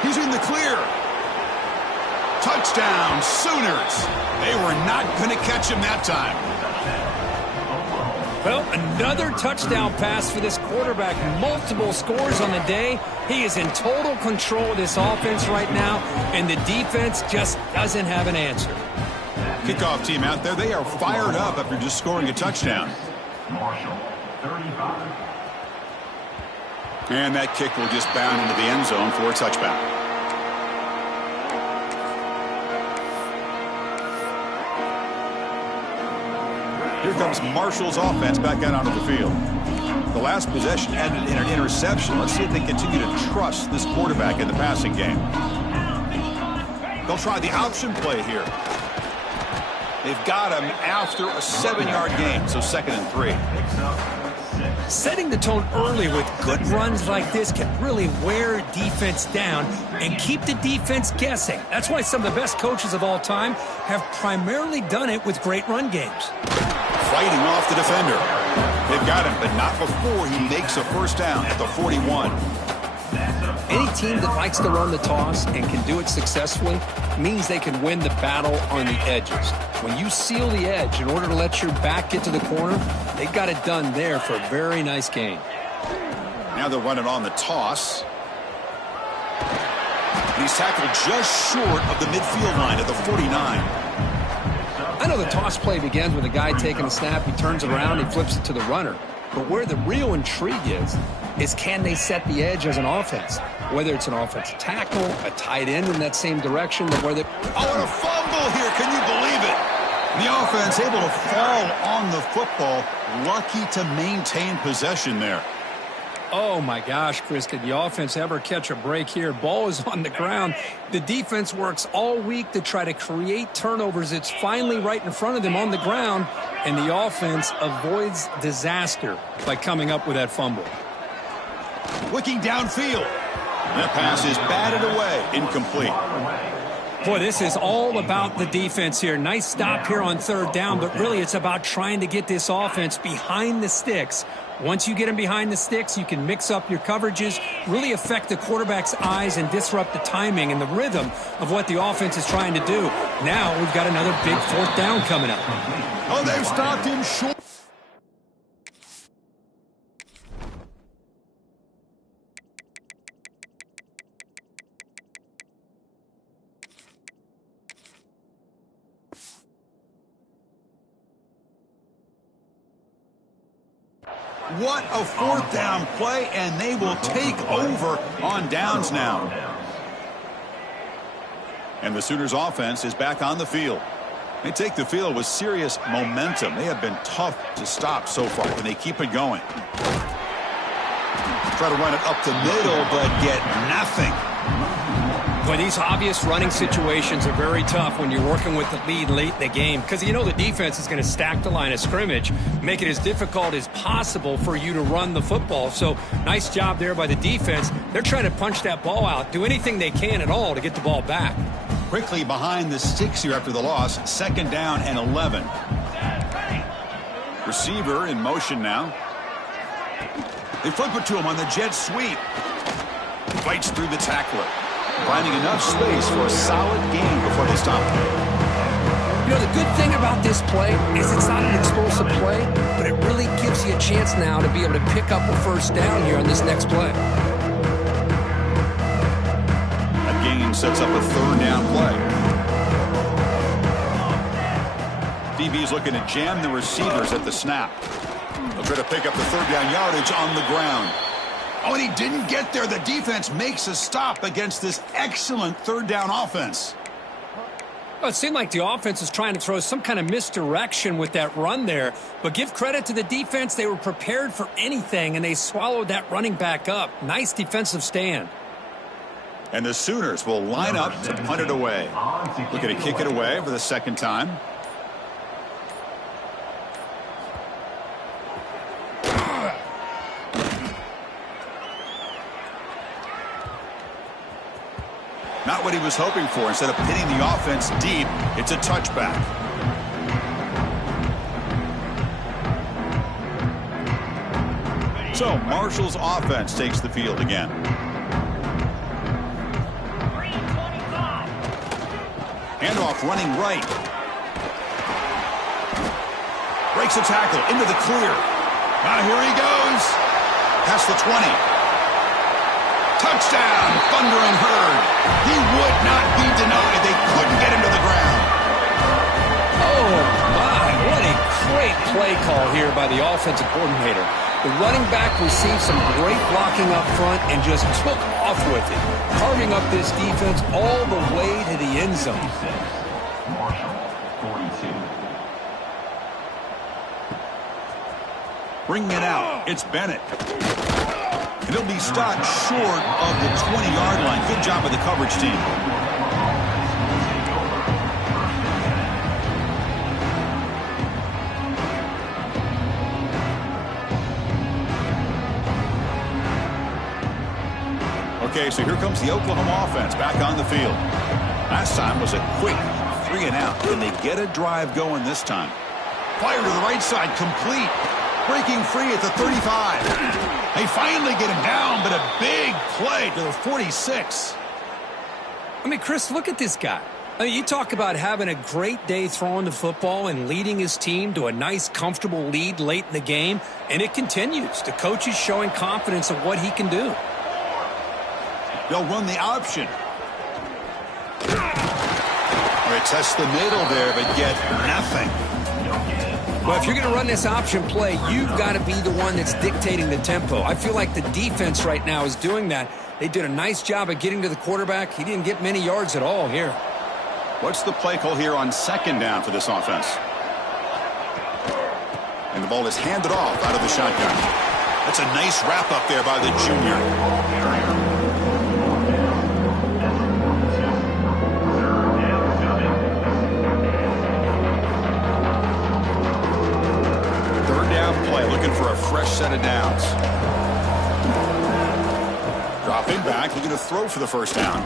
He's in the clear. Touchdown, Sooners. They were not going to catch him that time. Well, another touchdown pass for this quarterback. Multiple scores on the day. He is in total control of this offense right now, and the defense just doesn't have an answer. Kickoff team out there, they are fired up after just scoring a touchdown. Marshall, 35. And that kick will just bound into the end zone for a touchback. Here comes Marshall's offense back out onto the field. The last possession ended in an interception. Let's see if they continue to trust this quarterback in the passing game. They'll try the option play here. They've got him after a 7-yard gain, so 2nd and 3. Setting the tone early with good runs like this can really wear defense down and keep the defense guessing. That's why some of the best coaches of all time have primarily done it with great run games. Fighting off the defender. They've got him, but not before he makes a first down at the 41. Any team that likes to run the toss and can do it successfully means they can win the battle on the edges. When you seal the edge in order to let your back get to the corner, they got it done there for a very nice gain. Now they'll run it on the toss. And he's tackled just short of the midfield line at the 49. I know the toss play begins with a guy taking a snap, he turns it around, he flips it to the runner. But where the real intrigue is can they set the edge as an offense? Whether it's an offensive tackle, a tight end in that same direction, or whether... Oh, and a fumble here. Can you believe it? The offense able to fall on the football. Lucky to maintain possession there. Oh, my gosh, Chris, did the offense ever catch a break here? Ball is on the ground. The defense works all week to try to create turnovers. It's finally right in front of them on the ground, and the offense avoids disaster by coming up with that fumble. Looking downfield. That pass is batted away, incomplete. Boy, this is all about the defense here. Nice stop here on 3rd down, but really it's about trying to get this offense behind the sticks. Once you get them behind the sticks, you can mix up your coverages, really affect the quarterback's eyes and disrupt the timing and the rhythm of what the offense is trying to do. Now we've got another big 4th down coming up. Oh, they've stopped him short. What a 4th down play, and they will take over on downs now. And the Sooners offense is back on the field. They take the field with serious momentum. They have been tough to stop so far, and they keep it going. Try to run it up the middle, but get nothing. But these obvious running situations are very tough when you're working with the lead late in the game, because you know the defense is going to stack the line of scrimmage, make it as difficult as possible for you to run the football. So nice job there by the defense. They're trying to punch that ball out, do anything they can at all to get the ball back. Quickly behind the sticks here after the loss. 2nd down and 11. Receiver in motion now. They flip it to him on the jet sweep. Fights through the tackler. Finding enough space for a solid gain before they stop him. You know, the good thing about this play is it's not an explosive play, but it really gives you a chance now to be able to pick up a 1st down here on this next play. That gain sets up a 3rd down play. DB's looking to jam the receivers at the snap. They'll try to pick up the 3rd down yardage on the ground. Oh, and he didn't get there. The defense makes a stop against this excellent 3rd down offense. Well, it seemed like the offense was trying to throw some kind of misdirection with that run there. But give credit to the defense. They were prepared for anything, and they swallowed that running back up. Nice defensive stand. And the Sooners will line up to punt it away. Looking to kick it away for the 2nd time. Not what he was hoping for. Instead of hitting the offense deep, it's a touchback. So Marshall's offense takes the field again. Handoff running right. Breaks a tackle into the clear. Now here he goes. Past the 20. Touchdown, Thundering Herd. He would not be denied. They couldn't get him to the ground. Oh, my, what a Great play call here by the offensive coordinator. The running back received some great blocking up front and just took off with it, carving up this defense all the way to the end zone. Marshall, 42. Bringing it out, it's Bennett. And he'll be stopped short of the 20-yard line. Good job by the coverage team. Okay, so here comes the Oklahoma offense back on the field. Last time was a quick 3 and out. Can they get a drive going this time? Fire to the right side, complete. Breaking free at the 35. They finally get him down, but a big play to the 46. I mean, Chris, look at this guy. I mean, you talk about having a great day throwing the football and leading his team to a nice, comfortable lead late in the game, and it continues. The coach is showing confidence of what he can do. They'll run the option. All right, test the middle there, but get nothing. Well, if you're going to run this option play, you've got to be the one that's dictating the tempo. I feel like the defense right now is doing that. They did a nice job of getting to the quarterback. He didn't get many yards at all here. What's the play call here on 2nd down for this offense? And the ball is handed off out of the shotgun. That's a nice wrap up there by the junior. Looking for a fresh set of downs. Dropping back, looking to throw for the 1st down.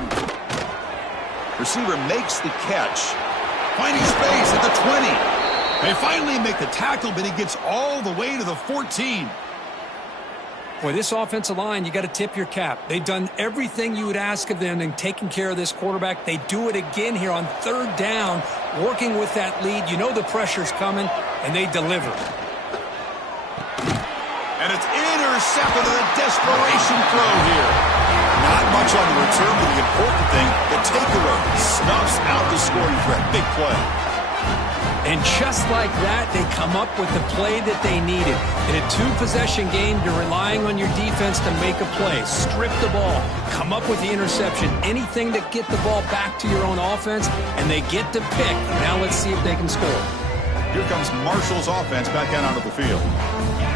Receiver makes the catch. Finding space at the 20. They finally make the tackle, but he gets all the way to the 14. Boy, this offensive line, you got to tip your cap. They've done everything you would ask of them in taking care of this quarterback. They do it again here on 3rd down, working with that lead. You know the pressure's coming, and they deliver. And it's intercepted in a desperation throw here. Not much on the return, but the important thing, the takeaway snuffs out the scoring threat. Big play. And just like that, they come up with the play that they needed. In a 2-possession game, you're relying on your defense to make a play. Strip the ball. Come up with the interception. Anything to get the ball back to your own offense, and they get to pick. Now let's see if they can score. Here comes Marshall's offense back out onto the field.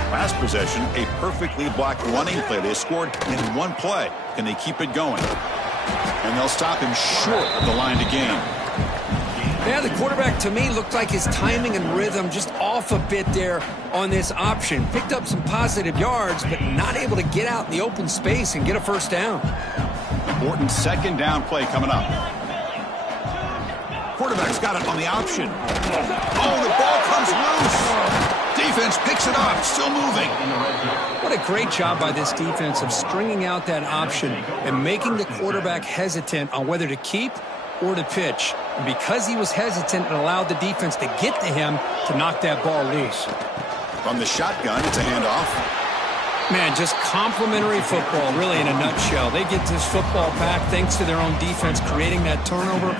Last possession, a perfectly blocked running play. They scored in 1 play. Can they keep it going? And they'll stop him short of the line to gain. Yeah, the quarterback, to me, looked like his timing and rhythm just off a bit there on this option. Picked up some positive yards, but not able to get out in the open space and get a 1st down. Important 2nd down play coming up. Quarterback's got it on the option. Oh, the ball comes loose. Defense picks it up, still moving. What a great job by this defense of stringing out that option and making the quarterback hesitant on whether to keep or to pitch. And because he was hesitant, it allowed the defense to get to him to knock that ball loose. From the shotgun, it's a handoff. Man, just complimentary football, really, in a nutshell. They get this football back thanks to their own defense, creating that turnover,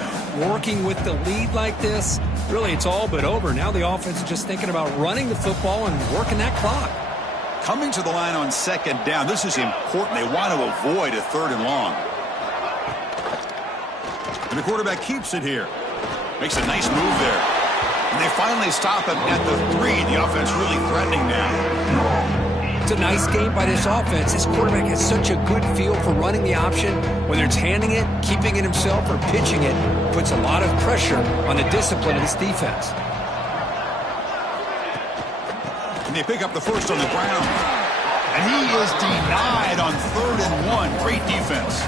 working with the lead like this. Really, it's all but over. Now the offense is just thinking about running the football and working that clock. Coming to the line on 2nd down, this is important. They want to avoid a 3rd and long. And the quarterback keeps it here. Makes a nice move there. And they finally stop him at the 3. The offense really threatening now. It's a nice game by this offense. This quarterback has such a good feel for running the option. Whether it's handing it, keeping it himself, or pitching it, puts a lot of pressure on the discipline of this defense. And they pick up the 1st on the ground. And he is denied on 3rd and 1. Great defense.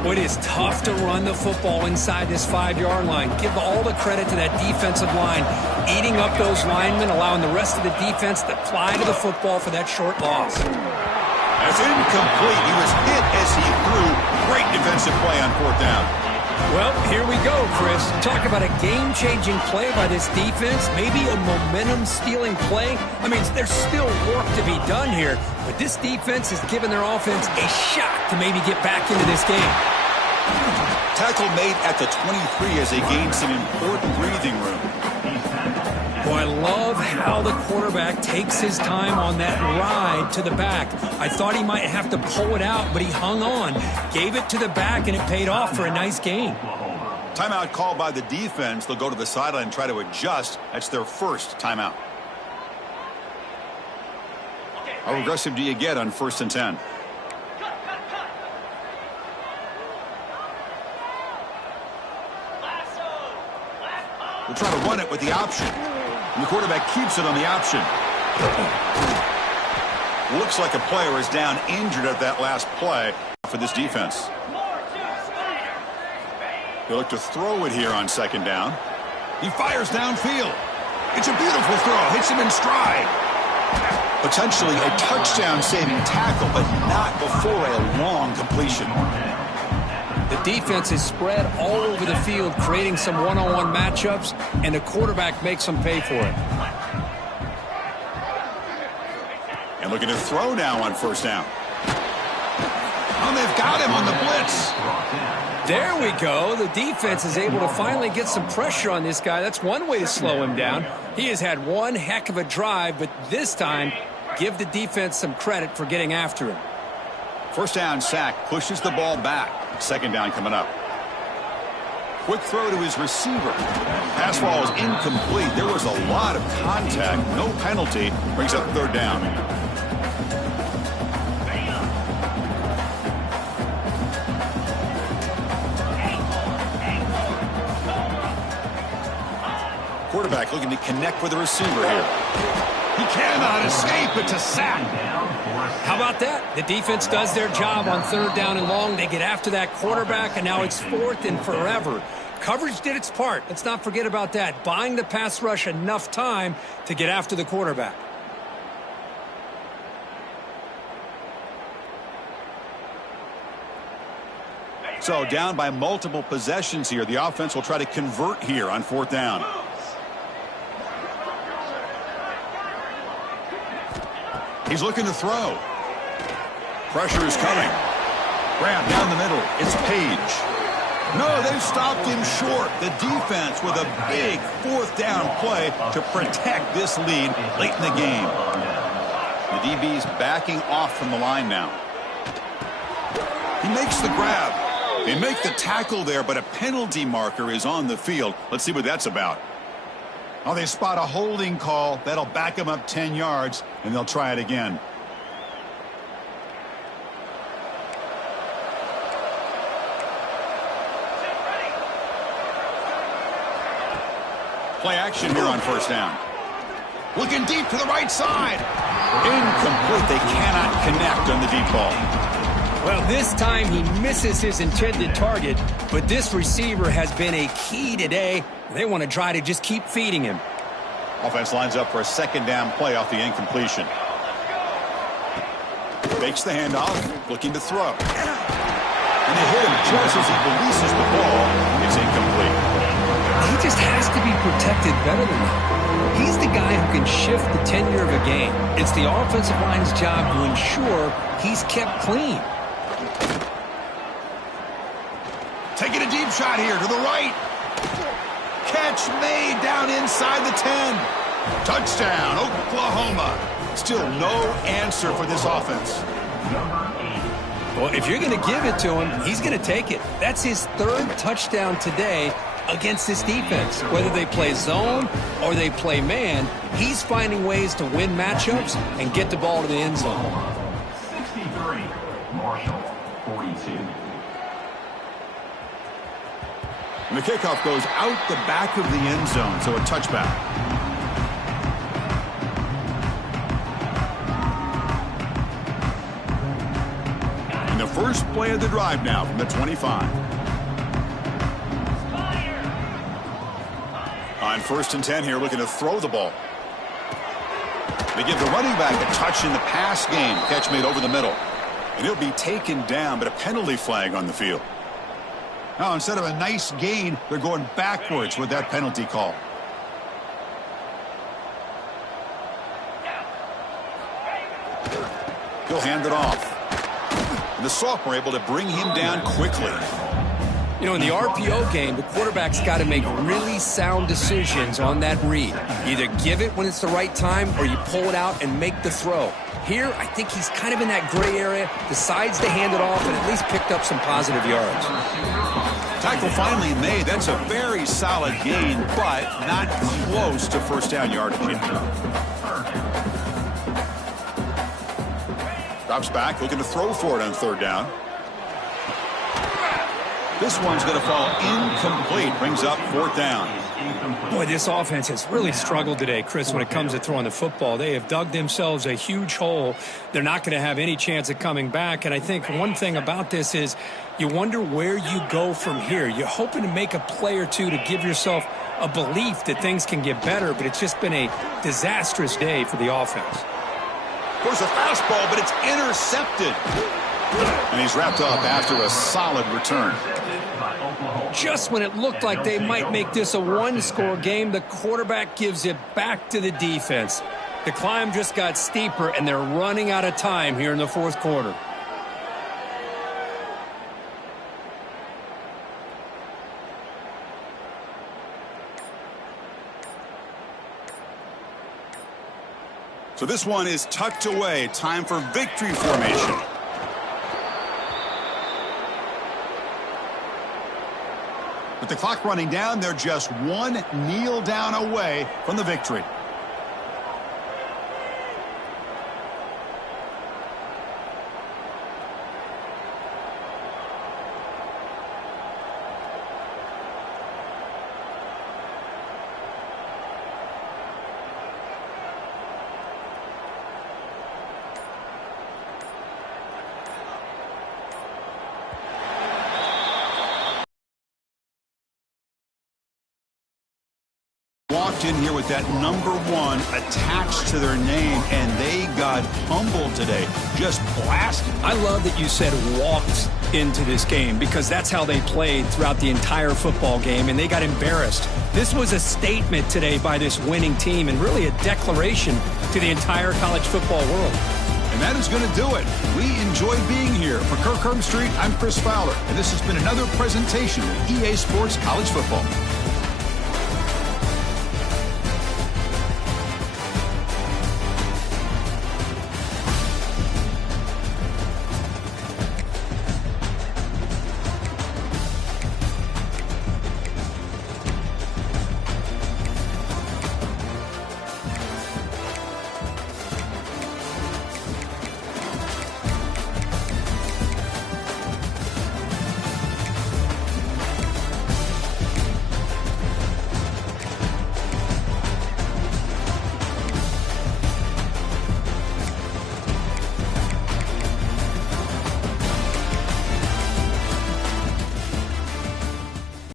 Well, it is tough to run the football inside this 5-yard line. Give all the credit to that defensive line, eating up those linemen, allowing the rest of the defense to fly to the football for that short loss. That's incomplete. He was hit as he threw. Great defensive play on 4th down. Well, here we go, Chris. Talk about a game-changing play by this defense, maybe a momentum-stealing play. I mean, there's still work to be done here, but this defense has given their offense a shot to maybe get back into this game. Tackle made at the 23 as they gain some important breathing room. Well, I love how the quarterback takes his time on that ride to the back. I thought he might have to pull it out, but he hung on, gave it to the back, and it paid off for a nice gain. Timeout called by the defense. They'll go to the sideline and try to adjust. That's their first timeout. How aggressive do you get on 1st and 10? We'll try to run it with the option. And the quarterback keeps it on the option. Looks like a player is down injured at that last play for this defense. They look to throw it here on 2nd down. He fires downfield. It's a beautiful throw. Hits him in stride. Potentially a touchdown-saving tackle, but not before a long completion. The defense is spread all over the field, creating some one-on-one matchups, and the quarterback makes them pay for it. And looking to throw now on 1st down. Oh, they've got him on the blitz. There we go. The defense is able to finally get some pressure on this guy. That's one way to slow him down. He has had one heck of a drive, but this time, give the defense some credit for getting after him. 1st down sack pushes the ball back. 2nd down coming up. Quick throw to his receiver. Pass ball is incomplete. There was a lot of contact. No penalty. Brings up 3rd down. Quarterback looking to connect with the receiver here. He cannot escape. It's a sack. How about that? The defense does their job on 3rd down and long. They get after that quarterback, and now it's 4th and forever. Coverage did its part. Let's not forget about that. Buying the pass rush enough time to get after the quarterback. So down by multiple possessions here. The offense will try to convert here on 4th down. He's looking to throw. Pressure is coming. Grab down the middle. It's Page. No, they've stopped him short. The defense with a big 4th down play to protect this lead late in the game. The DB's backing off from the line now. He makes the grab. They make the tackle there, but a penalty marker is on the field. Let's see what that's about. Oh, they spot a holding call. That'll back them up 10 yards, and they'll try it again. Play action here on 1st down. Looking deep to the right side. Incomplete. They cannot connect on the deep ball. Well, this time he misses his intended target, but this receiver has been a key today. They want to try to just keep feeding him. Offense lines up for a 2nd down play off the incompletion. Fakes the handoff, looking to throw. And they hit him just as he releases the ball. It's incomplete. He just has to be protected better than that. He's the guy who can shift the tenure of a game. It's the offensive line's job to ensure he's kept clean. Taking a deep shot here to the right. Catch made down inside the 10. Touchdown, Oklahoma. Still no answer for this offense. Well, if you're going to give it to him, he's going to take it. That's his 3rd touchdown today against this defense. Whether they play zone or they play man, he's finding ways to win matchups and get the ball to the end zone. 63, Marshall, 42. And the kickoff goes out the back of the end zone, so a touchback. And the first play of the drive now from the 25. On 1st and 10 here, looking to throw the ball. They give the running back a touch in the pass game. Catch made over the middle. And he'll be taken down, but a penalty flag on the field. Now, instead of a nice gain, they're going backwards with that penalty call. He'll hand it off. And the sophomore able to bring him down quickly. You know, in the RPO game, the quarterback's got to make really sound decisions on that read. Either give it when it's the right time or you pull it out and make the throw. Here, I think he's kind of in that gray area, decides to hand it off and at least picked up some positive yards. Tackle finally made. That's a very solid gain, but not close to first down yardage. Drops back, looking to throw for it on third down. This one's going to fall incomplete. Brings up fourth down. Boy, this offense has really struggled today, Chris, when it comes to throwing the football. They have dug themselves a huge hole. They're not going to have any chance of coming back. And I think one thing about this is you wonder where you go from here. You're hoping to make a play or two to give yourself a belief that things can get better, but it's just been a disastrous day for the offense. There's a fastball, but it's intercepted. And he's wrapped up after a solid return. Just when it looked like they might make this a one-score game, the quarterback gives it back to the defense. The climb just got steeper, and they're running out of time here in the fourth quarter. So this one is tucked away. Time for victory formation. With the clock running down, they're just one kneel down away from the victory. Walked in here with that number 1 attached to their name, and they got humbled today. Just blasted. I love that you said walked into this game because that's how they played throughout the entire football game, and they got embarrassed. This was a statement today by this winning team and really a declaration to the entire college football world. And that is going to do it. We enjoy being here. For Kirk Street, I'm Chris Fowler, and this has been another presentation of EA Sports College Football.